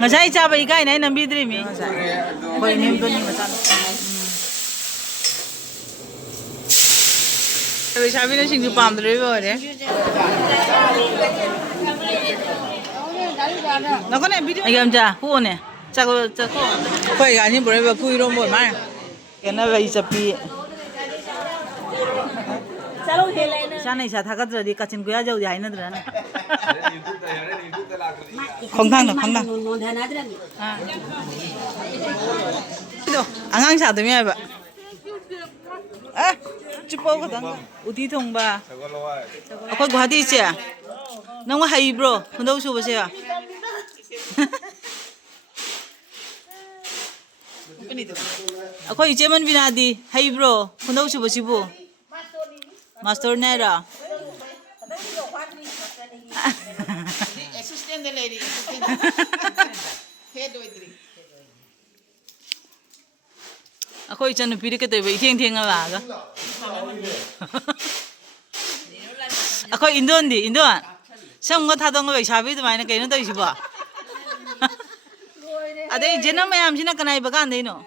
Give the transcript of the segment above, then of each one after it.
Ngasai cha bai kai nai nambi dri mi. Koi nim to ni mata. Bai shabi na sing ju pam dri bo re. Nó có này video. Anh em cha, hu ne. Cha ko cha ko. Koi ga ni bore ba pui ro mo ma. Cái nó vậy chập pi. Cha này cha thagat rồi đi kachin guya jau jai na dra na. Không thang được, không thang. Đâu, angang cha tụi mày vậy. À, chụp bao cái thằng. Uti thong ba. Ako Guwahati siya. Nang hay bro, kung daw suba siya. Ako ijeman binadi, hay bro, kung daw suba sibo. Master Nera. Assistant the lady. Head with me. Ako ijan pili ka tayo, iting nga ba? Ako Indon di, Indon. Siyang mga tatong nga ba, sabi ito may na kayo na tayo siya. Ate, ijan na mayam siya na kanay bagan day no?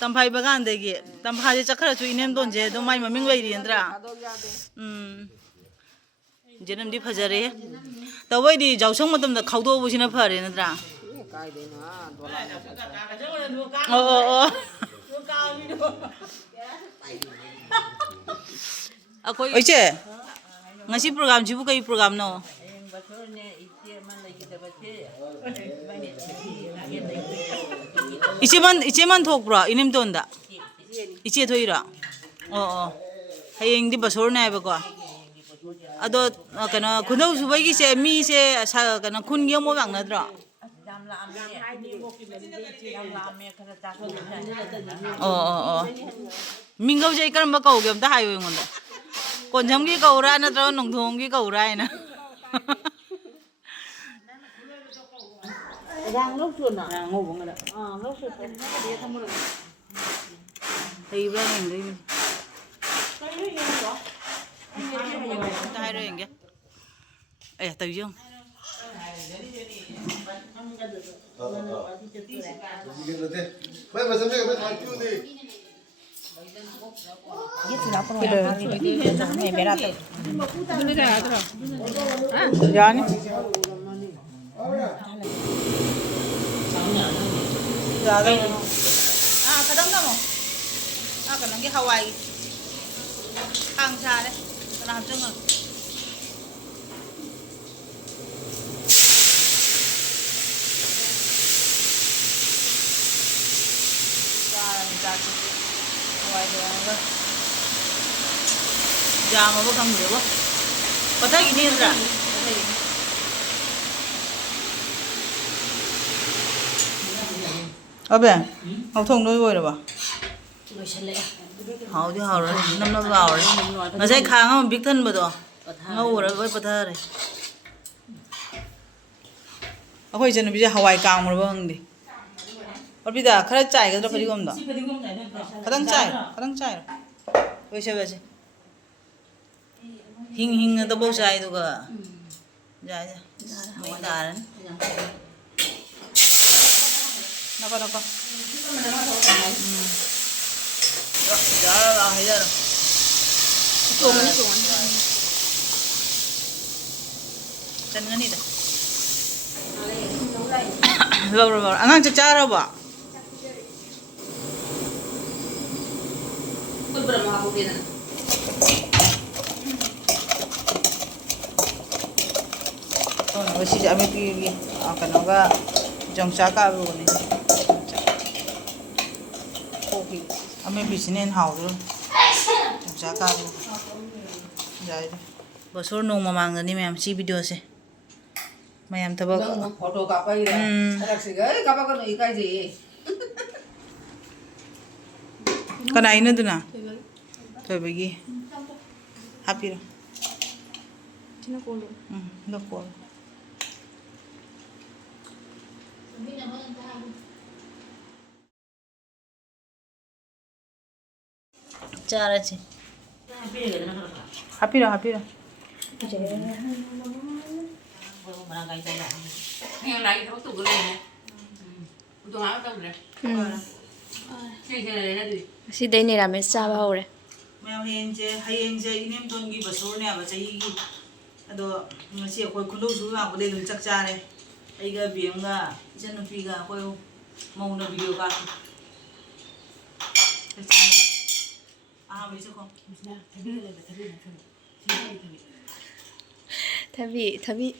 Tampay bagan day ki. Tampay siya kara suy Enemtongi do may maming way rin tra. Ijan nam di pajare. Taway di, jawsong mo tamda kaudo po siya na pa rin tra. Oo. Ako oye, ngasi program jibu kay program no. Icheman thok bro, Enemtongi da. Iche thoira. Oo. Hayeng di basor na ba ko. Ado kana kundaw subay gi se mi se sa kana kun gi mo bang na dra. Oo. Mingaw jay karam ba kaw gyam ta hayo ngon da. Kon jam gi kaura na dra nong thong gi kaura na. Đang lúc chuột à? Ngủ ngồi đó. Lúc chuột thì nó đi thăm mua được. Thì bên mình đi. Cái gì vậy? Tai rồi kìa. Ê, từ dương. Yani. Kadang kamu. Kadang cái Hawaii. Hàng trà đấy. Làm cho ngực. Hawaii doang. Jangan apa kamu dulu. Kota gini enggak? Abe, học thông đôi rồi ba. Hảo thì hảo rồi, năm vào rồi. Nó sẽ kháng không biết thân mà đó. Ngâu rồi với bát rồi. Aku ijan bisa Hawaii kang rồi bang đi. Ở bây giờ khá chạy cái đó phải đi không đó? Khá chạy. Bây giờ. Hing đó bao chạy đâu cả. Dạ. Mấy đà đấy. Nó có. Dạ hay rồi. Cuốn. Chân cái này đây. Rồi. Anh chắc chắn rồi ba. Kung berapa aku kena? Nó chỉ cho mình cái cái nó cái trong trái cá luôn này. Mình bị nên hào rồi. Trong trái cá luôn. Vậy. Basor nung mamang na ni ma'am si video se. Mayam tabak. Photo kapai ra. Arak sige, kapak ko ikai ji. Kanai na dun na. Thôi bagi. Happy ra. Sino ko lo? Nó ko. Cara sih. Happy ra. Mana kai kai lại. Hay lại nó tụ cái này. Tụ áo đâu rồi. Cái này đi. 시데니 라면 싸바오래. Mèo hay je Enemtongi Basor nè và Chahi gi ado ngasi akoi khundau su la ko de dum chak cha re ai ga biam ga chen pi ga akoi mau na video ka à bây giờ không 타비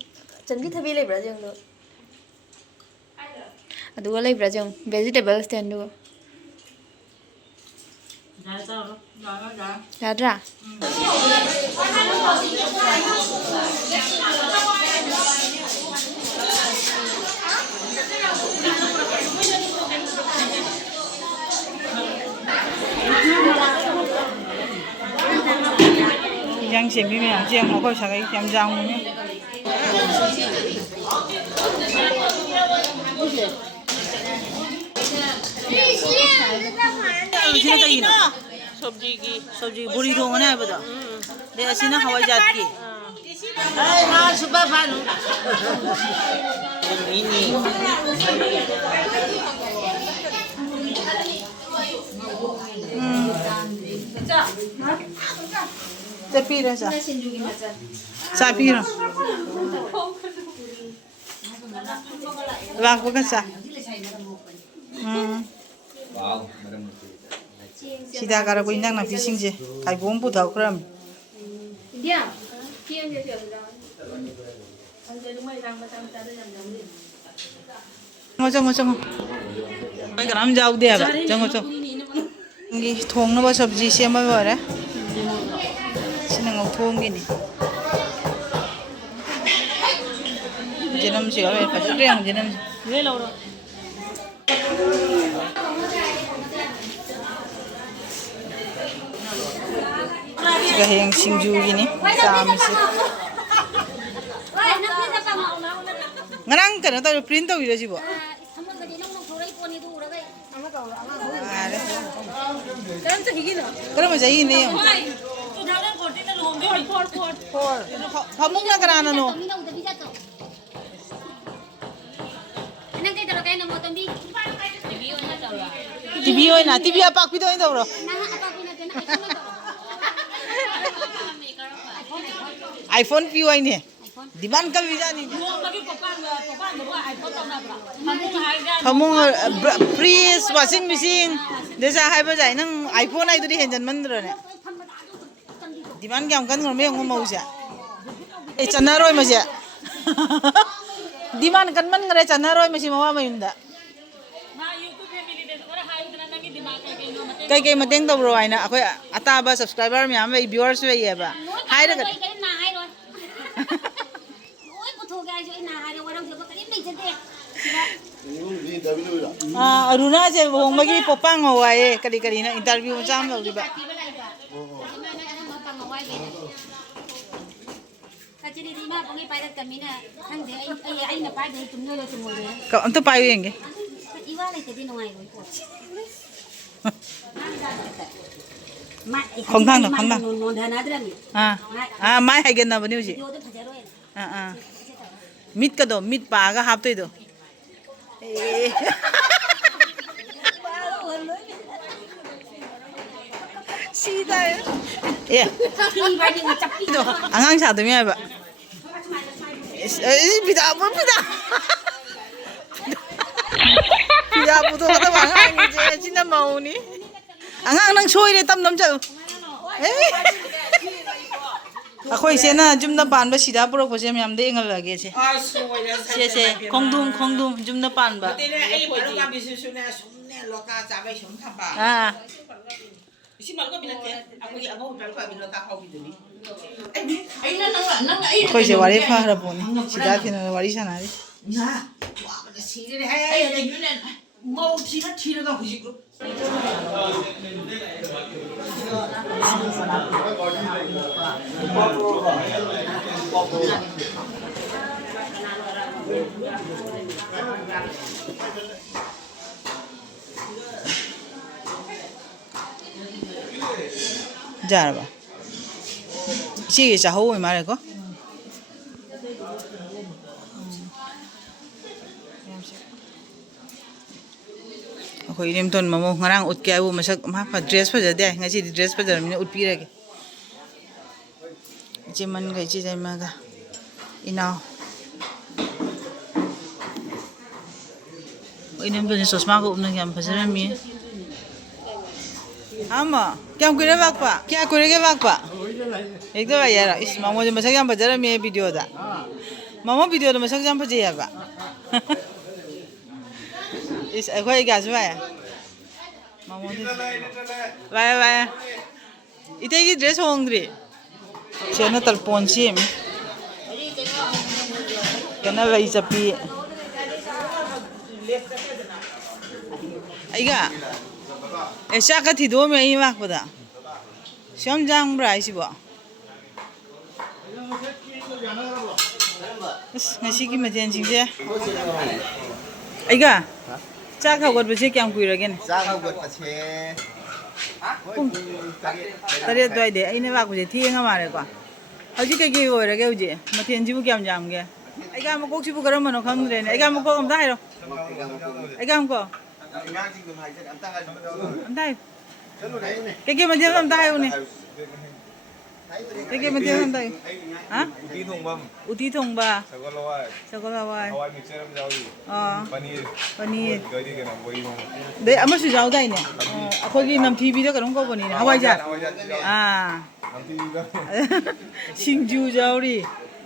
전기 타비 레브라 정도. 아두가 레브라 정 베지테블 스탠드. ra sao đó ra 라드라. yang xem bi mèo chiang nó coi sao cái em rang nhé sini cái gì nữa sabji buri thong này bây giờ đây sini hawai jat ki ai ma super fan ini Tapi rasa. Sapi ro. Wah, bukan sah. Sida kara ko indang na fishing je. Kai bom pu thau kram. Dia. Kian dia siap dah. Ngocong. Kai gram jau dia ba. Ngocong. Ngi thong na ba sabji sema ba re. Sini ngau thong gini. Jenam siapa ya? Pasal yang jenam. Ghê lâu rồi. Jika yang singju gini, sama sih. Ngarang kan atau print tau gitu sih bu? Ada. Kalau macam ini. Kamu nak kerana no? TV oina, TV apa aku itu bro? iPhone view ini. Di mana kau bisa ni? Kamu freeze washing machine. Desa hai bajai nang iPhone itu di henjan mandro ne. Di mana kamu kan ngomong yang mau sih? Channaroi masih. Di mana kan man ngare channaroi masih mau apa yunda? Kay mateng to bro ay na ako ataba subscriber mi amay viewers we ye ba hay ra aruna je bong magi popang wa ye kali na interview jam lo di ba ka anto payo yenge không thang. Mai hay gần nào bao nhiêu chị? Mít cái đó, mít bà cái hấp tôi đó. Xí đây. Anh ăn sao tụi mày vậy? Pizza. Pizza butuh kata bang ang je, Cina mau ni. Ang nang shoy le tam nam chau. Akoi se na jumna pan ba sida puro ko je myam de engal lage che. Se khongdum jumna pan ba. ai baru ka bisu na sumne loka jabai sum thapa. Isi mal ko binate. Ako gi abo baru ka binata khau biduni. Ai nang Akoi se wari pha ra poni. Sida thina wari sana ri. Na. Wa ba sire hai ai yune mau thira ka huji ko. Jar ba. Chi cha ho mai mare ko. ꯑꯩꯈꯣꯏ ꯏꯅꯦꯝꯇꯣꯟ ꯃꯃꯧ ꯉꯔꯥꯡ ꯎꯠꯀꯦ ꯍꯥꯏꯕꯨ ꯃꯁꯛ dress ꯐꯖꯗꯦ ꯉꯁꯤꯗꯤ dress ꯐꯖꯔꯕꯅꯤꯅ ꯎꯠꯄꯤꯔꯒꯦ ꯏꯆꯦꯃꯟꯒ ꯏꯆꯦ ꯖꯩꯃꯒ ꯏꯅꯥꯎ 이놈들이 소스마고 없는 게 안 파지람이. 아마 그냥 그래 봐봐. 그냥 그러게 봐봐. 이거 봐야라. 이씨 마모 좀 마사기 안 파지람이 비디오다. 마모 비디오도 마사기 안 파지야 봐. 이씨 이거 이게 아주 봐야. 마모. 봐야 봐야. 이때 이게 드레스 홍드리. 쟤는 딸 본심. 그나 왜 이자피. 아이가 에샤가 뒤도면 이 막보다 시험장 브라이시버 ngasi maten jingje 아이가 짝 하고 버지 그냥 구이러게네 짝 하고 버지 तरे तो दे इने बाकु जे थिंगा मारे को हजि के ओरे के उजे मथेन जिबु क्याम जामगे आइगा म कोक सिबु गरम मनो खंगरे ने आइगा म को हम दाइरो आइगा हम को हम दाइ के मथे हम दाइ उने के मथे हम दाइ हा उती थोंबा सगोल हवाई पनीर दे अमसु जाउ दाइने अखोगी नमथीबीदा करम को बनी हवाई जा सिंजू जाउरी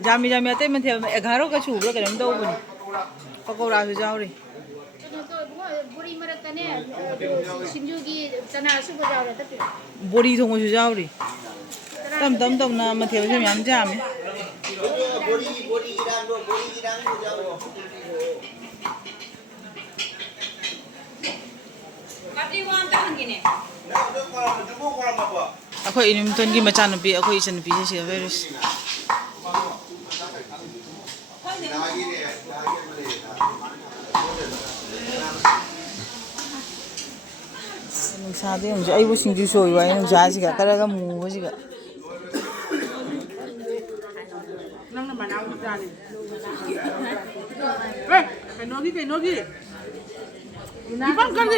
जामी जामी अते मथे 11 का छुब्रा करम दौबनी पकोड़ा सु जाउरी बोरी मरकने सिंजुगी चना सुबह जाउरे त बोरी थोंगो सु जाउरी तम तम तम ना मथे से म्याम जामे बोरी इरान जाओ अखोई इनिमतोनगी मचानुपी अखोई इचनुपी से सिदा वेरिस नुसादे हमसे आइबु सिंजु सोई वाई नुसासिगा करगा मुबसिगा नंगना मनाउ जाने कइनोगी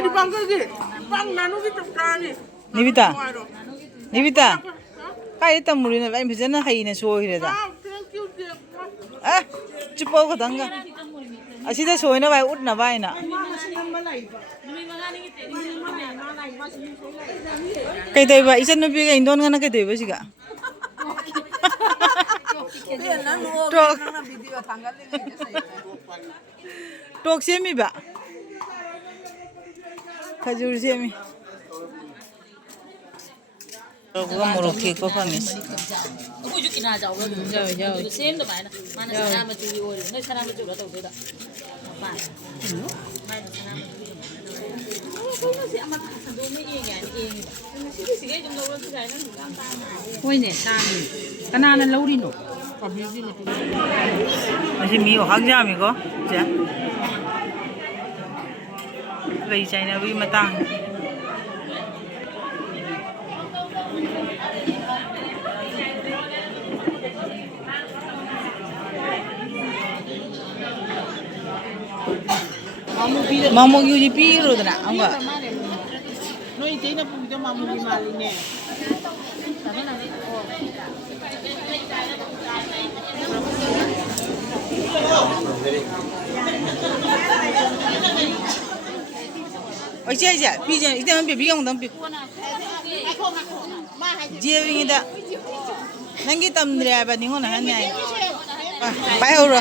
डिपांग करगे पांग नानुगी चपटानी निविता निविता काय तमुरिना बाई फजना हाइना सोहिरेदा थैंक यू आ चुपो खदंगा असिदा सोइना बाई उठना बाइना कई तैबा इचन नुपी का इंदोन गना कई तैबा सिगा टोक सेमी बा खजूर सेमी 그거 모로케 거 방에서 그 죽기나 하자. 그 쌤도 많이 많은 사람을 주기 오래. 너 사람을 주러 또 그다. 많이 사람을 주기. 그것이 아마 너무 얘기 아니게. 시기시게 좀 넣어 주자. होइने तानी कनाना लौरिनो पब्लिक ने 맛이 미고 항자미고 자 왜 차이나 위 마땅 마모 유지 비로드나 안가 너희 제가 보기도 마무리 말이네 어찌 비전 이때는 비경 덤비 지에링이다 난기 땀들이야 봐 니고는 하냐 빠이오로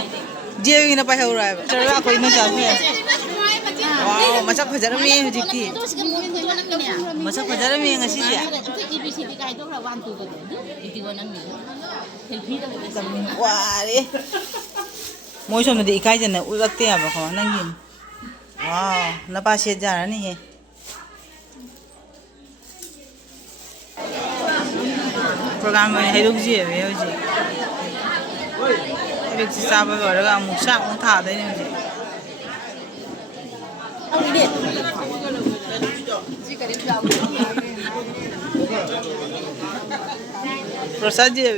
지에링이나 빠이오로 봐 저라 거기 있는 자세 와우 마sak 파자르미 hujiki masak pajarami ngasiya wari moi somna de ikai jana ulakte ya ba ko nangin wow napa se jarani he program में हेरुक जी है वे जी हेरुक जी साबा बरगा मुसा उन था दे ने जी प्रसाद जी है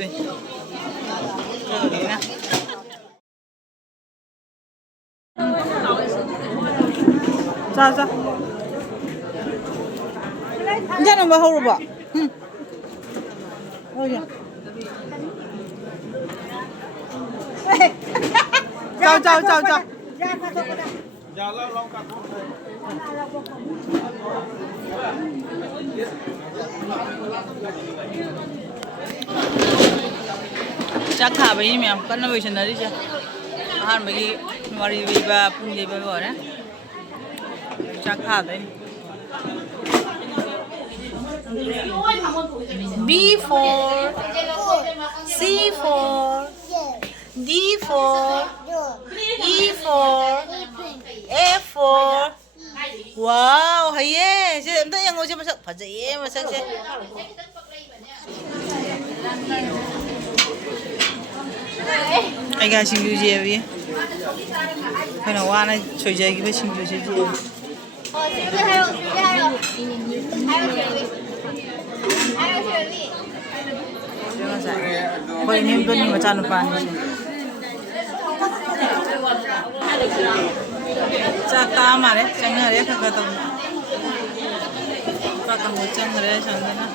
자자. 이제는 뭐 하러 봐? 응. 어야. 자. ꯆꯥꯛ ꯊꯥꯕꯩꯅꯤ ꯃꯌꯥꯝ ꯀꯟꯅ ꯂꯣꯏꯁꯤꯟꯅꯔꯤꯁꯦ ꯑꯍꯥꯟꯕꯒꯤ ꯋꯥꯔꯤ ꯂꯤꯕ ꯄꯨꯡ ꯂꯤꯕ ꯂꯣꯏꯔꯦ ꯆꯥꯛ ꯊꯥꯗꯣꯏꯅꯤ B4 C4 D4 E4 A4 와우 하예 제 엄청 양호지 마sak 바지에 마삭제 ai ga sinh gì vậy? Hay là hoa này chơi chơi cái sinh gì gì? Bây giờ em tôi đi mà chăn được饭đi. Chắc ta mà đấy, chẳng ngờ đấy các bạn. Các bạn muốn chẳng ngờ đấy chẳng thế nào.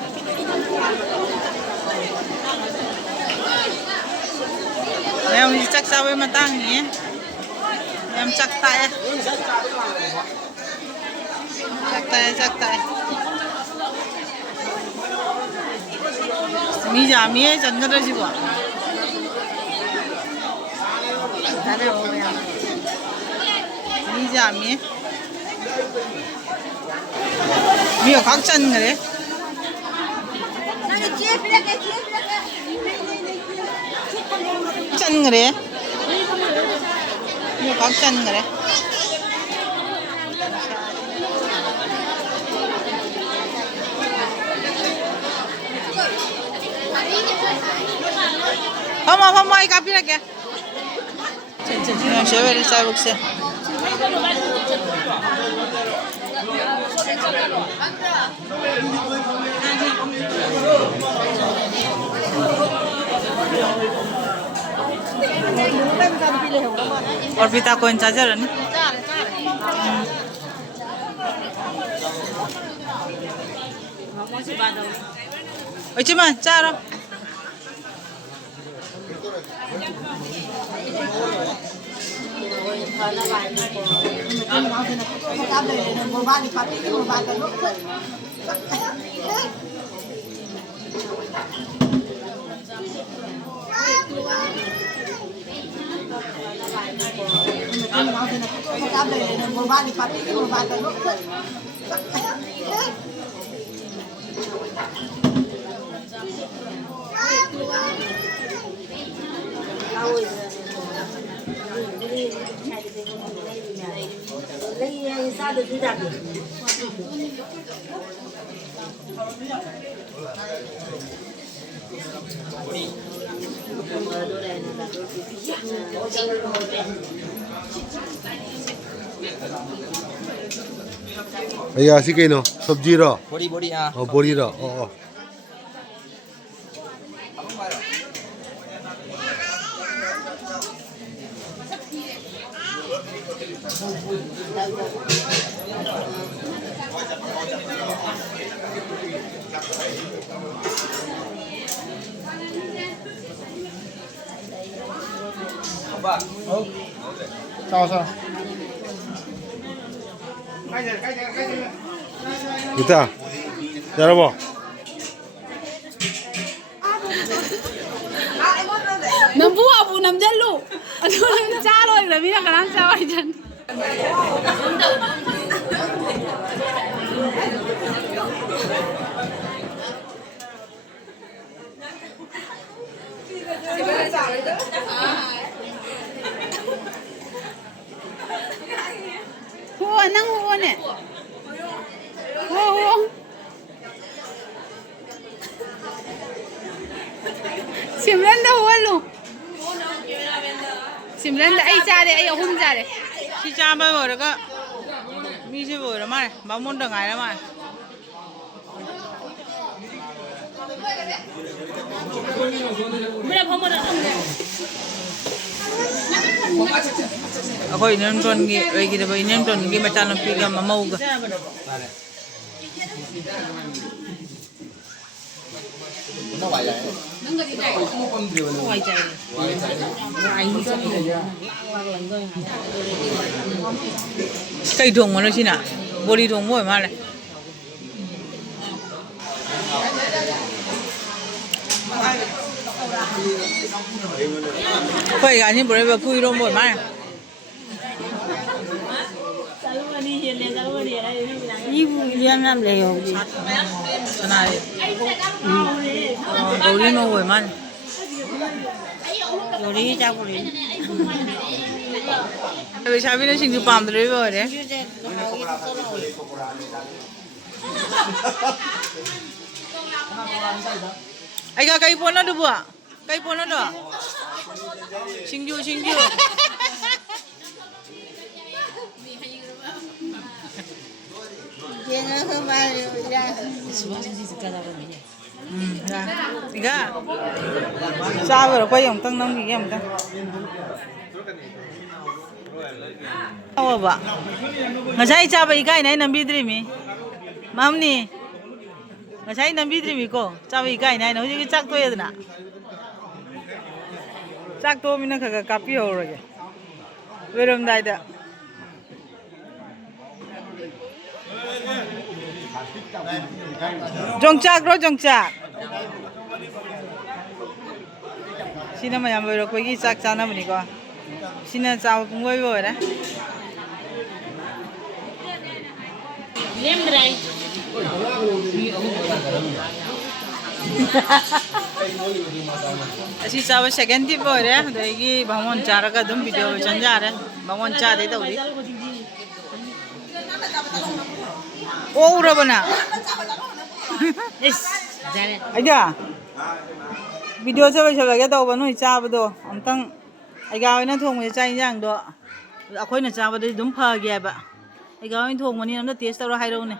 Em chắc sao em mà tăng nhỉ? Em chắc tay. Chắc tay. Mi già mi è chẳng ngờ gì quá. Mi già mi. Mi ở khác chân rồi đấy. chân 그래? 이거 각chân 그래? 엄마 이거 필요해. 지금 쉐베리 쌀국수. और पिता को इंचार्जर है ना? Cuman cara. Iya sih keno, sabji ra. Bori ah. Oh bori ra. Oh. Sao? Kita, cara apa? Nampu abu nam jalu. Aduh, calo itu bila kan cawa ikan. Huwa nang huwa ne. Huwa. Simran da huwa lu. Simran da ai cha de ai hum cha de. Si cha ba rồi đó. Mi sẽ vừa rồi mà, bao môn được ngày đó mà. Bữa nào không mua được không? Ako Enemtongi lagi dah Enemtongi macam nak pergi mama uga. Cây thùng mà nó xin à, bồ đi thùng mua mà này. Phải cái gì bồ đi phui đâu mua mà này. Ibu làm Leihoure. Này. Bồ đi mua mà. Bồ đi cháu bồ đi. Bây giờ mình xin chụp bám rồi rồi đấy. Ai cái cây pon nó được bữa? Cây pon nó được. Xin du. Jangan kembali. Iga. Sao rồi quay ông tăng nông gì em ta? Sao vậy? Ngasai cha ba iga này nằm bidri mi. Mam ni. Ngasai nằm bidri mi ko. Cha ba iga này nó chỉ chắc thôi rồi na. Chắc thôi mình nó khá copy rồi kìa. Về làm đại đó. Jongchak. Sina mayam bero koi ki chak chana bani ko. Sina chaw ngoi bo ra. Lem drai. Asi chaw second tip bo ra. Dai ki bhamon chara ka dum video chan ja ra. Bhamon cha de to di. O ura bana. Yes. Jare. Aja. Video cho bây giờ cái đầu vẫn nuôi cha bây giờ, ông tăng, ai gạo nó thùng cái chay nhang đó, khối nó cha bây giờ đúng phơi kìa bạn, ai gạo nó thùng mà ni nó test tao hay đâu nè,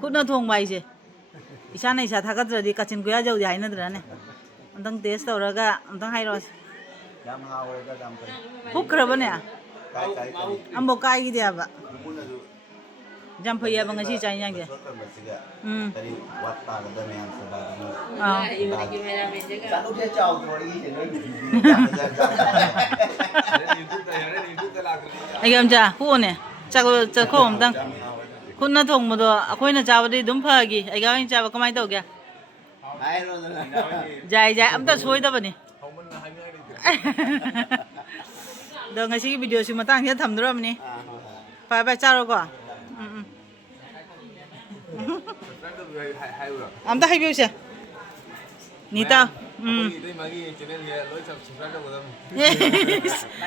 khúc nó thùng bài gì, isa này sa thắc rồi đi cắt chân quay dâu dài nữa rồi nè, ông tăng test tao rồi cả, ông tăng hay rồi, khúc rồi bên nè, ông bốc cay cái gì à bạn, jam phơi ya bang si chay nhang kìa, Anh em cha, khu nè, chắc không tăng, khu nó thùng một đồ, khối nó chào đi đúng phơi gì, anh em chào có mai đâu kìa, dài, ông ta xuôi đâu vậy? Đâu ngay khi video xíu mà tăng hết thầm rồi mình, phải chào rồi quoi. Ông ta hay biểu gì? Nita.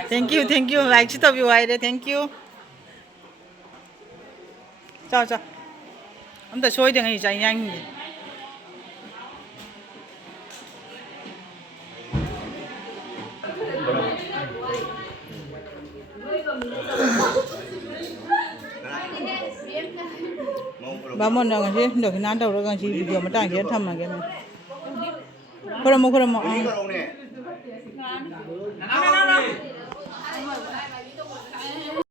Thank you. Like chito view ai đấy, thank you. Chào. Ông ta show tiếng gì chạy nhanh. Ba môn đâu cái gì, được cái nán đâu đó cái gì video mà đang diễn thầm là cái này. Khôi mo.